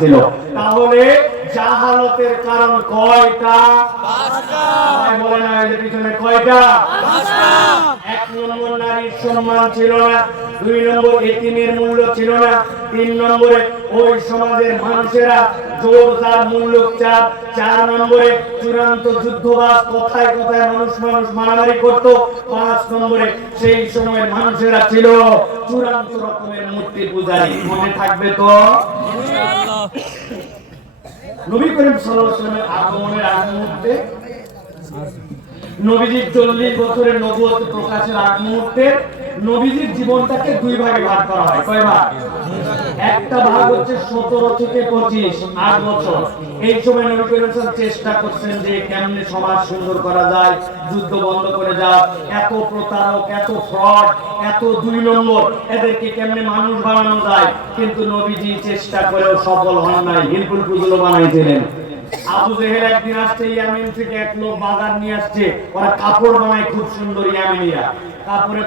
ছিল। তাহলে জাহালতের কারণ কয়টা? পিছনে কয়টা? এক নম্বর নারীর সম্মান ছিল না, দুই নম্বর এতিমের মূল্য ছিল না, তিন নম্বরে ওই সমাজের মানুষেরা চাপ চার নম্বরে চূড়ান্ত যুদ্ধবাজ কথায় কথায় মানুষ মানুষ মারামারি করত, পাঁচ নম্বরে সেই সময়ের মানুষেরা ছিল চূড়ান্ত রকমের মূর্তি পূজারী। মনে থাকবে তো? নবী করিম সাল্লামের আগমনের আগ মুহূর্তে নবীজির চল্লিশ বছরের নবুয়ত প্রকাশের আগ মুহূর্তে নবীজির জীবনটাকে দুই ভাগে ভাগ করা হয়। কয় ভাগ? একটা ভাগ হচ্ছে সতেরো থেকে পঁচিশ, আট বছর। এই সময় নবী করিম চেষ্টা করছেন যে কেমনে সমাজ সুন্দর করা যায়, যুদ্ধ বন্ধ করে যাও এত প্রতারক, এত ফ্রড এত দুই নম্বর, এদেরকে কেমনে মানুষ বানানো যায়? কিন্তু নবীজি চেষ্টা করেও সফল হন নাই। হিলকুল পুজলো বানাইছিলেন। আবু জেহেল একদিন আসছে থেকে এক লোক বাজার নিয়ে আসছে। ওরা কাপড় খুব সুন্দর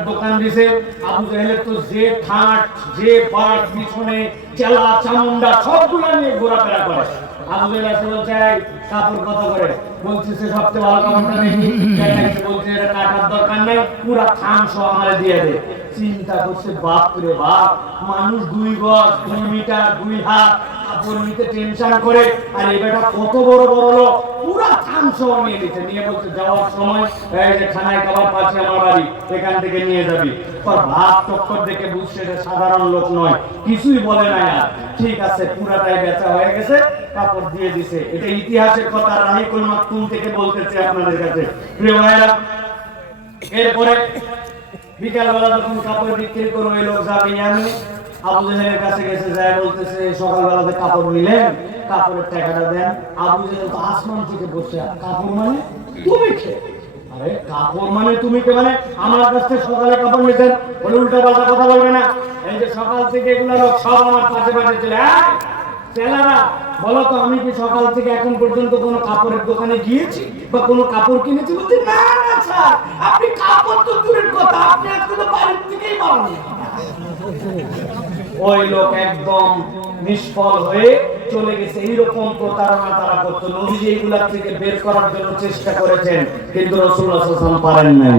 দোকান দিছে, আবু জেহেলের তো যে ঠাট, যে পাট পিছনে চেলা চামুন্ডা সবগুলো নিয়ে ঘোরাফেরা করে। আবু জেহেল আসে বলছে কাপড় কত করে? বলছে, সে সবচেয়ে ভালো কাপড়টা বলছে এটা কাটার দরকার পুরা থান সহ দিয়ে দে। চিন্তা করছে বাপ রে বাপ, মানুষ দুই গজ, দুই মিটার, দুই হাত কাপড় টেনশন করে, আর এই বেটা কত বড় বড় নিয়ে নিয়ে যাওয়ার সময় এই যে খানায় খাবার পাচ্ছে আমার বাড়ি, এখান থেকে নিয়ে যাবি। তোর ভাত চক্কর দেখে বুঝছে সাধারণ লোক নয়, কিছুই বলে না আর। ঠিক আছে, পুরাটাই বেচা হয়ে গেছে, কাপড় দিয়ে দিছে। এটা ইতিহাসের কথা রাহিকুল মাকতুম থেকে বলতেছে আপনাদের কাছে। প্রিয় ভাইরা, এরপরে বিকালবেলা যখন কাপড় বিক্রি করে ওই লোক যাবে আমি আবু কাছে গেছে, যায় বলতেছে সকালবেলাতে কাপড় নিলেন, কাপড়ের টাকাটা দেন। আবু জেহেল তো আসমান থেকে বসে, কাপড় মানে তুমি আরে, কাপড় মানে তুমি মানে আমার কাছ থেকে বলে কথা বলবে না। এই যে সকাল থেকে এগুলো সব আমার চেলারা বলো তো, আমি কি সকাল থেকে এখন পর্যন্ত কোনো কাপড়ের দোকানে গিয়েছি বা কোনো কাপড় কিনেছি? বলতে না আপনি কাপড় তো দূরের কথা, আপনি বাড়ির থেকেই ওই লোক একদম নিষ্ফল হয়ে চলে গেছে। এইরকম প্রতারণা তারা করতো। নবী এইগুলা থেকে বের করার জন্য চেষ্টা করেছেন, কিন্তু রসুল্লাহ পারেন নাই।